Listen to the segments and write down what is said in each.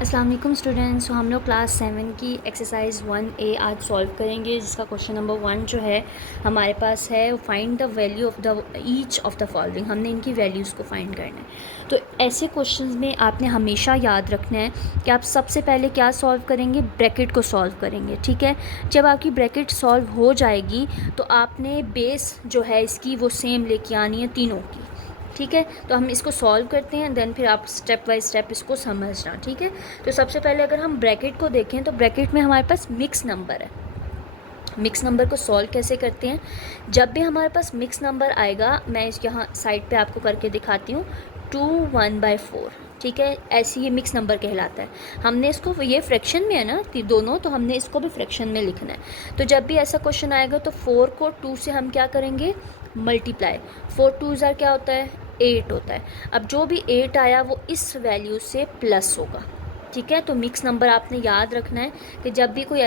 अस्सलाम वालेकुम स्टूडेंट्स। तो हम लोग क्लास 7 की एक्सरसाइज 1A आज सॉल्व करेंगे, जिसका क्वेश्चन नंबर 1 जो है हमारे पास है, find the value of the each of the following. हमने इनकी वैल्यूज़ को फाइंड करना है। तो ऐसे क्वेश्चंस में आपने हमेशा याद रखना है कि आप सबसे पहले क्या सॉल्व करेंगे, ब्रैकेट को सॉल्व करेंगे। ठीक है, जब आपकी ब्रैकेट सॉल्व हो जाएगी तो आपने बेस जो है इसकी वो सेम लेके आनी है तीनों की। ठीक है, तो हम इसको सॉल्व करते हैं, देन फिर आप स्टेप बाय स्टेप इसको समझना। ठीक है, तो सबसे पहले अगर हम ब्रैकेट को देखें तो ब्रैकेट में हमारे पास मिक्स नंबर है। मिक्स नंबर को सॉल्व कैसे करते हैं, जब भी हमारे पास मिक्स नंबर आएगा, मैं इस यहाँ साइड पे आपको करके दिखाती हूँ, 2 1/4। ठीक है, ऐसे ये मिक्स नंबर कहलाता है। हमने इसको, ये फ्रैक्शन में है ना दोनों, तो हमने इसको भी फ्रैक्शन में लिखना है। तो जब भी ऐसा क्वेश्चन आएगा तो 4 को 2 से हम क्या करेंगे, मल्टीप्लाई। 4 2 क्या होता है, 8 होता है। अब जो भी 8 आया वो इस वैल्यू से प्लस होगा। ठीक है, तो मिक्स नंबर आपने याद रखना है कि जब भी कोई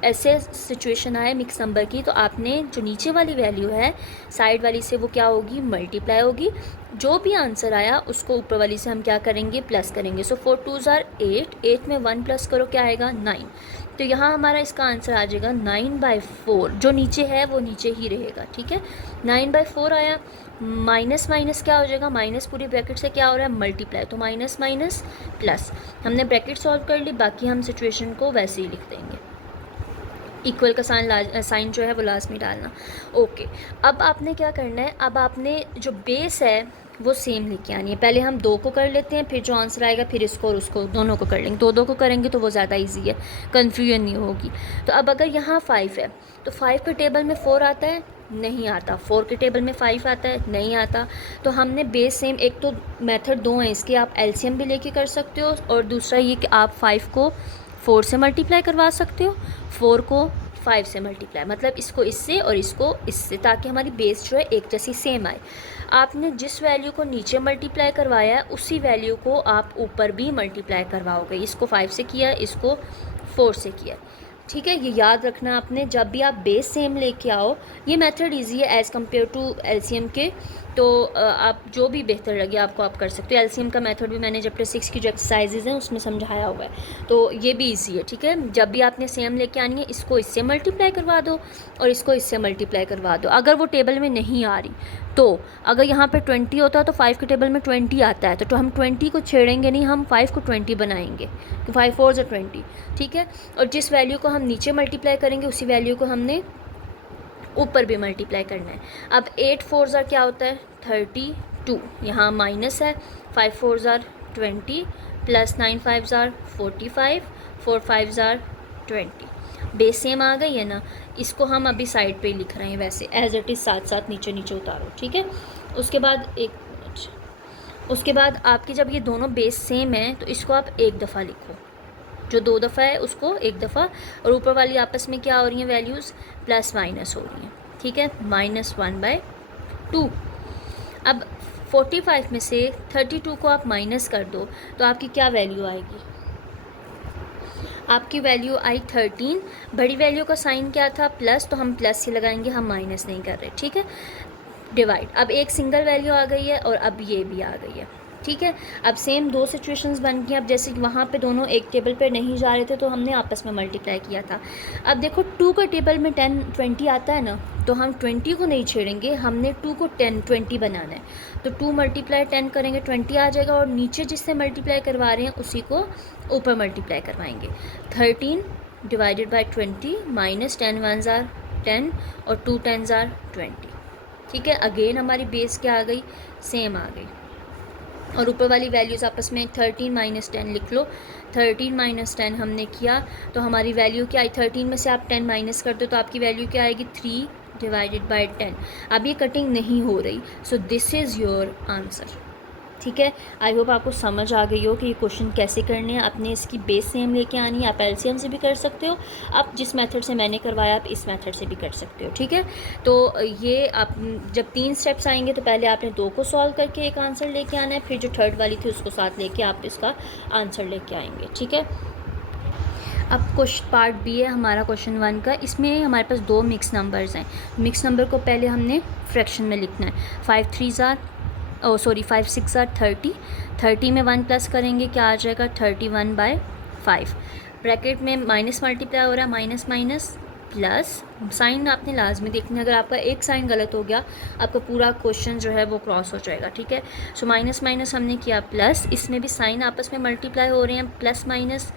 ऐसे सिचुएशन आए मिक्स नंबर की, तो आपने जो नीचे वाली वैल्यू है साइड वाली से वो क्या होगी, मल्टीप्लाई होगी। जो भी आंसर आया उसको ऊपर वाली से हम क्या करेंगे, प्लस करेंगे। सो 4 2 8, 8 में 1 प्लस करो, क्या आएगा, 9। तो यहाँ हमारा इसका आंसर आ जाएगा 9/4। जो नीचे है वो नीचे ही रहेगा। ठीक है, 9/4 आया। माइनस माइनस क्या हो जाएगा, माइनस पूरी ब्रैकेट से क्या हो रहा है, मल्टीप्लाई। तो माइनस माइनस प्लस। हमने ब्रैकेट सॉल्व कर ली, बाकी हम सिचुएशन को वैसे ही लिख देंगे। इक्वल का साइन जो है वो लास्ट में डालना। ओके, अब आपने क्या करना है, अब आपने जो बेस है वो सेम लेके आनी है। पहले हम 2 को कर लेते हैं, फिर जो आंसर आएगा फिर इसको और उसको दोनों को कर लेंगे। 2 को करेंगे तो वो ज़्यादा इजी है, कन्फ्यूजन नहीं होगी। तो अब अगर यहाँ 5 है तो 5 के टेबल में 4 आता है, नहीं आता। 4 के टेबल में 5 आता है, नहीं आता। तो हमने बेस सेम, एक तो मेथड 2 है इसके, आप एलसीएम भी लेके कर सकते हो, और दूसरा ये कि आप 5 को 4 से मल्टीप्लाई करवा सकते हो, 4 को 5 से मल्टीप्लाई, मतलब इसको इससे और इसको इससे, ताकि हमारी बेस जो है एक जैसी सेम आए। आपने जिस वैल्यू को नीचे मल्टीप्लाई करवाया है उसी वैल्यू को आप ऊपर भी मल्टीप्लाई करवाओगे। इसको 5 से किया, इसको 4 से किया। ठीक है, ये याद रखना आपने, जब भी आप बेस सेम लेके आओ। ये मेथड इजी है एज़ कम्पेयर टू एलसीएम के, तो आप जो भी बेहतर लगे आपको आप कर सकते हो। एलसीएम का मेथड भी मैंने चैप्टर 6 की जो एक्सरसाइजेज हैं उसमें समझाया हुआ है, तो ये भी इजी है। ठीक है, जब भी आपने सेम लेके आनी है, इसको इससे मल्टीप्लाई करवा दो और इसको इससे मल्टीप्लाई करवा दो। अगर वो टेबल में नहीं आ रही तो, अगर यहाँ पे 20 होता है तो 5 के टेबल में 20 आता है, तो हम 20 को छेड़ेंगे नहीं, हम 5 को 20 बनाएंगे, तो 5 4 20। ठीक है, और जिस वैल्यू को हम नीचे मल्टीप्लाई करेंगे उसी वैल्यू को हमने ऊपर भी मल्टीप्लाई करना है। अब 8 4 क्या होता है, 32। यहाँ माइनस है, 5 4 20 प्लस 9 5 45, 4 5 20। बेस सेम आ गई है ना, इसको हम अभी साइड पे लिख रहे हैं वैसे एज इट इज़, साथ साथ नीचे नीचे उतारो। ठीक है, उसके बाद उसके बाद आपकी जब ये दोनों बेस सेम है तो इसको आप एक दफ़ा लिखो, जो 2 दफ़ा है उसको एक दफ़ा, और ऊपर वाली आपस में क्या हो रही हैं वैल्यूज़, प्लस माइनस हो रही हैं। ठीक है, -1/2। अब 45 में से 32 को आप माइनस कर दो तो आपकी क्या वैल्यू आएगी, आपकी वैल्यू आई 13। बड़ी वैल्यू का साइन क्या था, प्लस, तो हम प्लस ही लगाएंगे, हम माइनस नहीं कर रहे। ठीक है, डिवाइड। अब एक सिंगल वैल्यू आ गई है और अब ये भी आ गई है। ठीक है, अब सेम 2 सिचुएशंस बन गई। अब जैसे कि वहाँ पे दोनों एक टेबल पे नहीं जा रहे थे तो हमने आपस में मल्टीप्लाई किया था। अब देखो 2 का टेबल में 10 20 आता है ना, तो हम 20 को नहीं छेड़ेंगे, हमने 2 को 10 20 बनाना है। तो 2 × 10 करेंगे, 20 आ जाएगा, और नीचे जिससे मल्टीप्लाई करवा रहे हैं उसी को ऊपर मल्टीप्लाई करवाएंगे। 13 डिवाइडेड बाई 20, -10 1 10 और 2 10 20। ठीक है, अगेन हमारी बेस क्या आ गई, सेम आ गई, और ऊपर वाली वैल्यूज़ आपस में 13 - 10 लिख लो। 13 - 10 हमने किया तो हमारी वैल्यू क्या आई, 13 में से आप 10 माइनस कर दो तो आपकी वैल्यू क्या आएगी, 3 डिवाइडेड बाई 10। अब ये कटिंग नहीं हो रही, सो दिस इज़ योर आंसर। ठीक है, आई होप आपको समझ आ गई हो कि ये क्वेश्चन कैसे करने हैं। आपने इसकी बेस सेम लेके आनी है, आप एलसीएम से भी कर सकते हो, आप जिस मेथड से मैंने करवाया आप इस मेथड से भी कर सकते हो। ठीक है, तो ये आप जब 3 स्टेप्स आएंगे तो पहले आपने 2 को सॉल्व करके एक आंसर लेके आना है, फिर जो थर्ड वाली थी उसको साथ लेके आप इसका आंसर लेके आएंगे। ठीक है, अब क्वेश्चन पार्ट बी है हमारा क्वेश्चन 1 का। इसमें हमारे पास 2 मिक्स नंबर्स हैं। मिक्स नंबर को पहले हमने फ्रैक्शन में लिखना है। 5 3 ओ सॉरी 5 6 आर 30, 30 में 1 प्लस करेंगे क्या आ जाएगा 31/5। ब्रैकेट में माइनस मल्टीप्लाई हो रहा है, माइनस माइनस प्लस, साइन आपने लाजमी देखना है, अगर आपका एक साइन गलत हो गया आपका पूरा क्वेश्चन जो है वो क्रॉस हो जाएगा, ठीक है। सो माइनस माइनस हमने किया प्लस, इसमें भी साइन आपस में मल्टीप्लाई हो रहे हैं, प्लस माइनस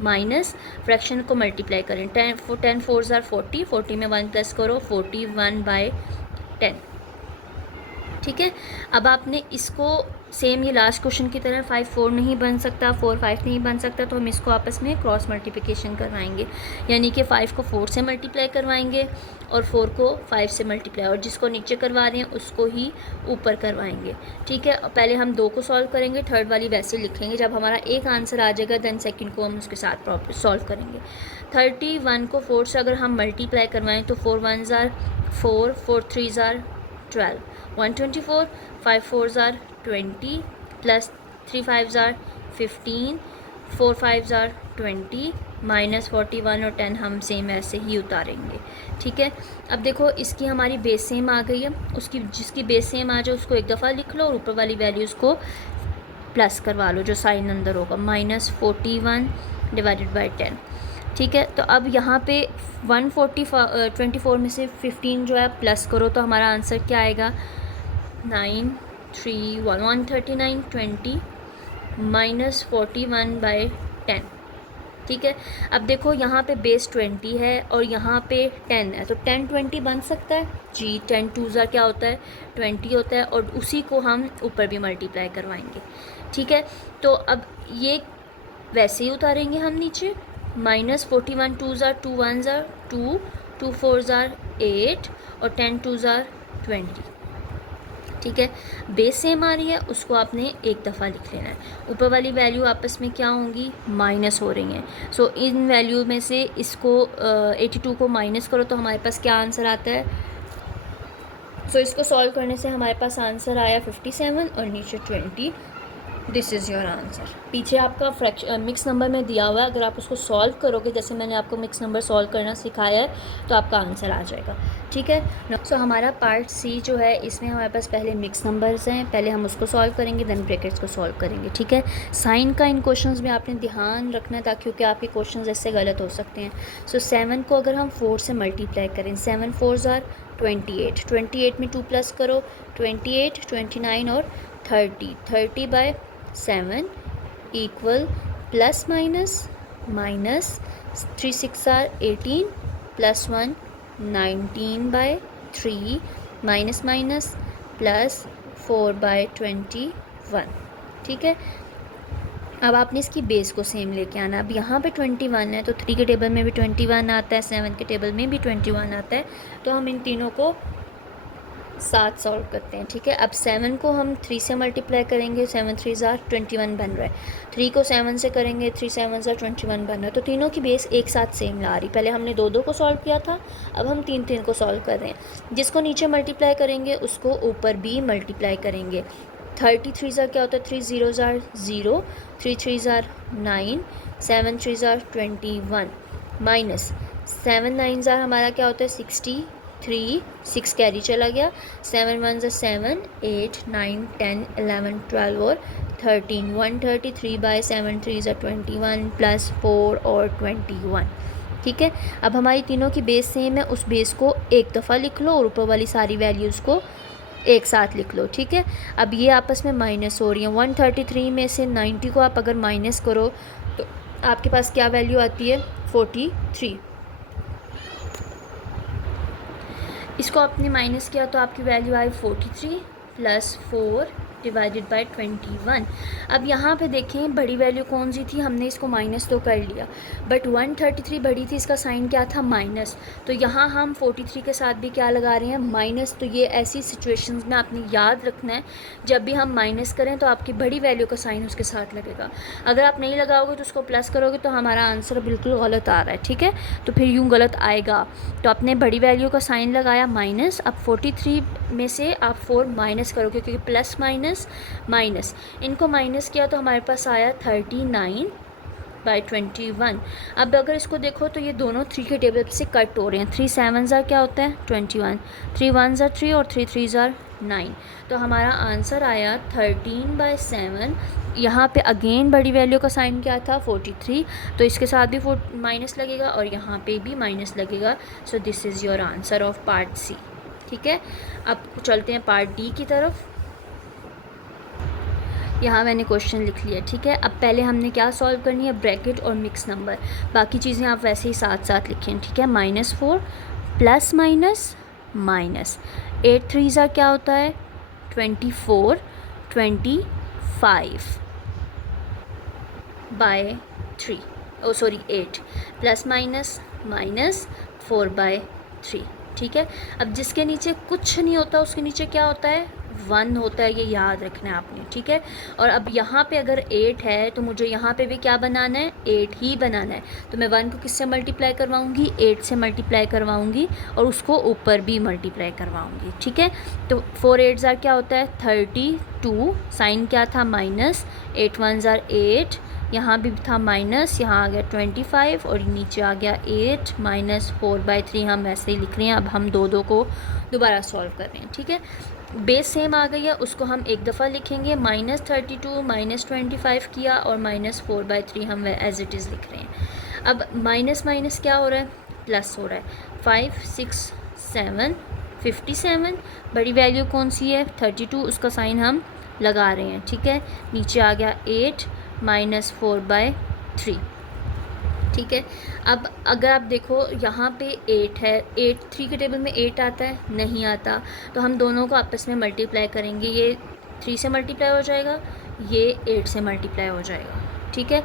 माइनस, फ्रैक्शन को मल्टीप्लाई करें, 10 4 आर 40, 40 में 1 प्लस करो 41/10, ठीक है। अब आपने इसको सेम ये लास्ट क्वेश्चन की तरह 5 4 नहीं बन सकता, 4 5 नहीं बन सकता, तो हम इसको आपस में क्रॉस मल्टीप्लिकेशन करवाएंगे, यानी कि 5 को 4 से मल्टीप्लाई करवाएंगे और 4 को 5 से मल्टीप्लाई, और जिसको नीचे करवा रहे हैं उसको ही ऊपर करवाएंगे, ठीक है। पहले हम 2 को सॉल्व करेंगे, थर्ड वाली वैसे लिखेंगे, जब हमारा एक आंसर आ जाएगा देन सेकंड को हम उसके साथ प्रॉपर सॉल्व करेंगे। 31 को 4 से अगर हम मल्टीप्लाई करवाएं तो 4 1 are 4, 4 3 are 12, 124, 5 4 are 20 plus 3 5 are 15, 4 5 are 20 minus 41 और 10 हम सेम ऐसे ही उतारेंगे, ठीक है। अब देखो इसकी हमारी बेस सेम आ गई है, उसकी जिसकी बेस सेम आ जाए उसको एक दफ़ा लिख लो और ऊपर वाली वैल्यूज़ को प्लस करवा लो जो साइन अंदर होगा, -41/10, ठीक है। तो अब यहाँ पे 24 में से 15 जो है प्लस करो तो हमारा आंसर क्या आएगा 9 3 1 139 20 -41/10, ठीक है। अब देखो यहाँ पे बेस 20 है और यहाँ पे 10 है, तो 10 20 बन सकता है जी, 10 2 क्या होता है 20 होता है, और उसी को हम ऊपर भी मल्टीप्लाई करवाएंगे, ठीक है। तो अब ये वैसे ही उतारेंगे हम नीचे, -41 2 2 1 2, 2 4 8 और 10 2 20, ठीक है। बेस सेम आ रही है उसको आपने एक दफ़ा लिख लेना है, ऊपर वाली वैल्यू आपस में क्या होंगी माइनस हो रही हैं। सो इन वैल्यू में से इसको 82 को माइनस करो तो हमारे पास क्या आंसर आता है। सो इसको सॉल्व करने से हमारे पास आंसर आया 57 और नीचे 20, दिस इज़ योर आंसर। पीछे आपका मिक्स नंबर में दिया हुआ है, अगर आप उसको सॉल्व करोगे जैसे मैंने आपको मिक्स नंबर सॉल्व करना सिखाया है तो आपका आंसर आ जाएगा, ठीक है। सो हमारा पार्ट सी जो है इसमें हमारे पास पहले मिक्स नंबर्स हैं, पहले हम उसको सॉल्व करेंगे देन ब्रैकेट्स को सॉल्व करेंगे, ठीक है। साइन का इन क्वेश्चंस में आपने ध्यान रखना है ताकि क्योंकि आपके क्वेश्चंस ऐसे गलत हो सकते हैं। सो 7 को अगर हम 4 से मल्टीप्लाई करें, 7 4 आर 28, 28 में 2 प्लस करो 28, 29 और 30/7 equal plus minus 3 6 are 18 plus 1 19/3 minus minus plus 4/21, ठीक है। अब आपने इसकी बेस को सेम लेके आना। अब यहाँ पे 21 है तो 3 के टेबल में भी 21 आता है, 7 के टेबल में भी 21 आता है, तो हम इन तीनों को साथ सॉल्व करते हैं, ठीक है। अब 7 को हम 3 से मल्टीप्लाई करेंगे, 7 3 आर 21 बन रहा है, 3 को 7 से करेंगे 3 7 आर 21 बन रहा है, तो तीनों की बेस एक साथ सेम ला रही। पहले हमने 2 2 को सॉल्व किया था, अब हम 3 3 को सॉल्व कर रहे हैं, जिसको नीचे मल्टीप्लाई करेंगे उसको ऊपर भी मल्टीप्लाई करेंगे। 33 आर क्या होता है 3 0 are 0, 3 3 are 9, 7 3 are 21 minus 7 9 are हमारा क्या होता है 63, 6 कैरी चला गया, 7 1 7, 8 9 10 11 12 और 13, 133/7 3 21 प्लस 4 और 21, ठीक है। अब हमारी तीनों की बेस सेम है, उस बेस को एक दफ़ा लिख लो और ऊपर वाली सारी वैल्यूज़ को एक साथ लिख लो, ठीक है। अब ये आपस में माइनस हो रही हैं, 133 में से 90 को आप अगर माइनस करो तो आपके पास क्या वैल्यू आती है 43। इसको आपने माइनस किया तो आपकी value I 43 plus 4 divided by 21। अब यहाँ पे देखें बड़ी वैल्यू कौन सी थी, हमने इसको माइनस तो कर लिया, बट 133 बड़ी थी, इसका साइन क्या था माइनस, तो यहाँ हम 43 के साथ भी क्या लगा रहे हैं माइनस। तो ये ऐसी सिचुएशंस में आपने याद रखना है जब भी हम माइनस करें तो आपकी बड़ी वैल्यू का साइन उसके साथ लगेगा। अगर आप नहीं लगाओगे तो उसको प्लस करोगे तो हमारा आंसर बिल्कुल गलत आ रहा है, ठीक है। तो फिर यूँ गलत आएगा, तो आपने बड़ी वैल्यू का साइन लगाया माइनस। अब 43 में से आप 4 माइनस करोगे क्योंकि प्लस माइनस माइनस, इनको माइनस किया तो हमारे पास आया 39 बाई 21। अब अगर इसको देखो तो ये दोनों 3 के टेबल से कट हो रहे हैं। 3 7 क्या होता है 21, 3 1 3 और 3 3 9। तो हमारा आंसर आया 13/7। यहाँ पे अगेन बड़ी वैल्यू का साइन क्या था 43, तो इसके साथ भी माइनस लगेगा और यहाँ पे भी माइनस लगेगा। So this is your answer of part C. ठीक है, अब चलते हैं पार्ट डी की तरफ। यहाँ मैंने क्वेश्चन लिख लिया। ठीक है, अब पहले हमने क्या सॉल्व करनी है, ब्रैकेट और मिक्स नंबर। बाकी चीज़ें आप वैसे ही साथ साथ लिखें। ठीक है, -4 प्लस माइनस माइनस 8 3 क्या होता है 24, 25 बाय 3, ओ सॉरी 8 प्लस माइनस माइनस 4/3। ठीक है, अब जिसके नीचे कुछ नहीं होता उसके नीचे क्या होता है 1 होता है, ये याद रखना है आपने। ठीक है, और अब यहाँ पे अगर 8 है तो मुझे यहाँ पे भी क्या बनाना है 8 ही बनाना है। तो मैं 1 को किससे मल्टीप्लाई करवाऊँगी 8 से मल्टीप्लाई करवाऊँगी और उसको ऊपर भी मल्टीप्लाई करवाऊँगी। ठीक है, तो 4 8 क्या होता है 32, साइन क्या था माइनस, 8 1 8, यहाँ भी था माइनस, यहाँ आ गया 25 और नीचे आ गया 8 -4/3। हम ऐसे ही लिख रहे हैं। अब हम दो को दोबारा सॉल्व कर रहे हैं। ठीक है, बेस सेम आ गई है, उसको हम एक दफ़ा लिखेंगे। -32 -25 किया और -4/3 हम एज इट इज़ लिख रहे हैं। अब माइनस माइनस क्या हो रहा है प्लस हो रहा है। 5 6 7 57, बड़ी वैल्यू कौन सी है 32, उसका साइन हम लगा रहे हैं। ठीक है, नीचे आ गया 8 -4/3। ठीक है, अब अगर आप देखो यहाँ पे 8 है, 8 3 के टेबल में 8 आता है नहीं आता, तो हम दोनों को आपस में मल्टीप्लाई करेंगे। ये 3 से मल्टीप्लाई हो जाएगा, ये 8 से मल्टीप्लाई हो जाएगा। ठीक है,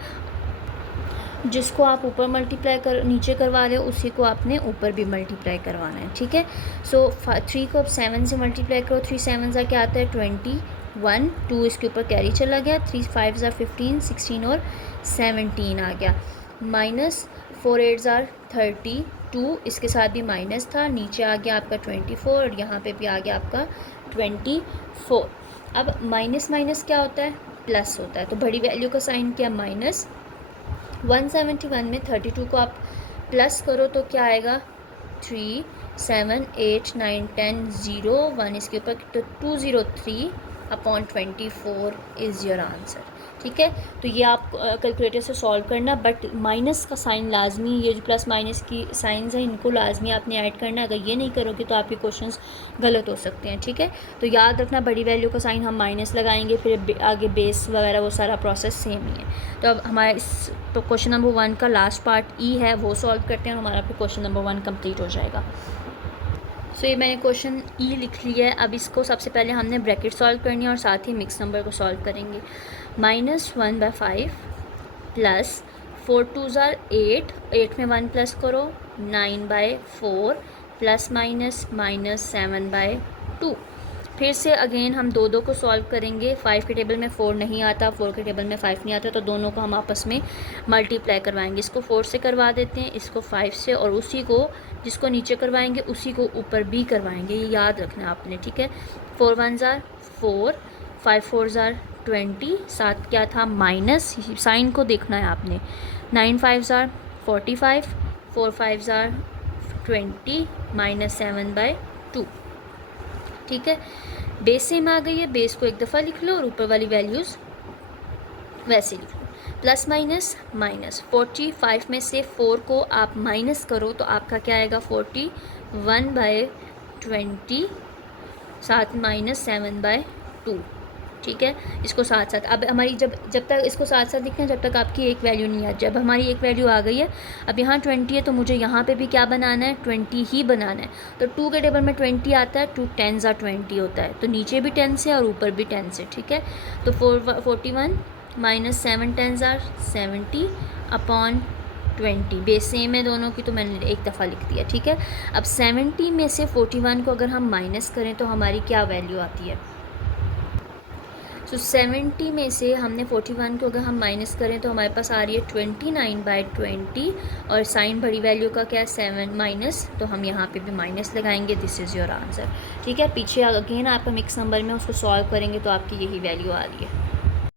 जिसको आप ऊपर मल्टीप्लाई कर नीचे करवा रहे हो उसी को आपने ऊपर भी मल्टीप्लाई करवाना है। ठीक है, सो 3 को अब 7 से मल्टीप्लाई करो। 3 7 क्या आता है 21, 2 इसके ऊपर कैरी चला गया, 3 5 15 16 और 17 आ गया। -4 8 32, इसके साथ भी माइनस था, नीचे आ गया आपका 24 और यहाँ पे भी आ गया आपका 24। अब माइनस माइनस क्या होता है प्लस होता है, तो बड़ी वैल्यू का साइन क्या माइनस। 171 में 32 को आप प्लस करो तो क्या आएगा 3 7 8 9 10 0 1 इसके ऊपर, तो 203/24 इज़ योर आंसर। ठीक है, तो ये आप कैलकुलेटर से सॉल्व करना, बट माइनस का साइन लाजमी, ये जो प्लस माइनस की साइंस हैं इनको लाजमी आपने ऐड करना है। अगर ये नहीं करोगे तो आपके क्वेश्चंस गलत हो सकते हैं। ठीक है, तो याद रखना बड़ी वैल्यू का साइन हम माइनस लगाएंगे, फिर आगे बेस वगैरह वो सारा प्रोसेस सेम ही है। तो अब हमारा इस तो क्वेश्चन नंबर 1 का लास्ट पार्ट ई है वो सॉल्व करते हैं और हमारा फिर क्वेश्चन नंबर 1 कंप्लीट हो जाएगा। सो ये मैंने क्वेश्चन ई लिख लिया है। अब इसको सबसे पहले हमने ब्रैकेट सॉल्व करनी है और साथ ही मिक्स नंबर को सॉल्व करेंगे। -1/5 प्लस 4 2 8, 8 में 1 प्लस करो 9/4 प्लस माइनस -7/2। फिर से अगेन हम दो को सॉल्व करेंगे। 5 के टेबल में 4 नहीं आता, 4 के टेबल में 5 नहीं आता, तो दोनों को हम आपस में मल्टीप्लाई करवाएंगे। इसको 4 से करवा देते हैं, इसको 5 से, और उसी को जिसको नीचे करवाएंगे उसी को ऊपर भी करवाएंगे। ये याद रखना आपने। ठीक है, 4 1 4, 5 4 20, साथ क्या था माइनस, साइन को देखना है आपने। 9 5 45, 4 5 20 -7/2। ठीक है, बेस सेम आ गई है, बेस को एक दफ़ा लिख लो और ऊपर वाली वैल्यूज़ वैसे लिख लो। प्लस माइनस माइनस 45 में से 4 को आप माइनस करो तो आपका क्या आएगा 41/20, साथ -7/2। ठीक है, इसको साथ साथ, अब हमारी जब तक इसको साथ साथ लिखना है जब तक आपकी एक वैल्यू नहीं आ। जब हमारी एक वैल्यू आ गई है, अब यहाँ 20 है तो मुझे यहाँ पे भी क्या बनाना है 20 ही बनाना है। तो 2 के टेबल में 20 आता है, 2 10s 20 होता है, तो नीचे भी 10 से और ऊपर भी 10 से। ठीक है, तो 41 -7 10s 70/20। बेस सेम है दोनों की तो मैंने एक दफ़ा लिख दिया। ठीक है, अब 70 में से 41 को अगर हम माइनस करें तो हमारी क्या वैल्यू आती है। तो 70 में से हमने 41 को अगर हम माइनस करें तो हमारे पास आ रही है 29/20, और साइन बड़ी वैल्यू का क्या है 7 माइनस, तो हम यहाँ पे भी माइनस लगाएंगे। This is your answer. ठीक है, पीछे अगेन आपका मिक्स नंबर में उसको सॉल्व करेंगे तो आपकी यही वैल्यू आ रही है।